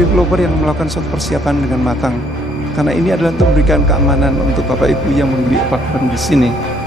developer yang melakukan suatu persiapan dengan matang. Karena ini adalah untuk memberikan keamanan untuk Bapak Ibu yang membeli apartemen di sini.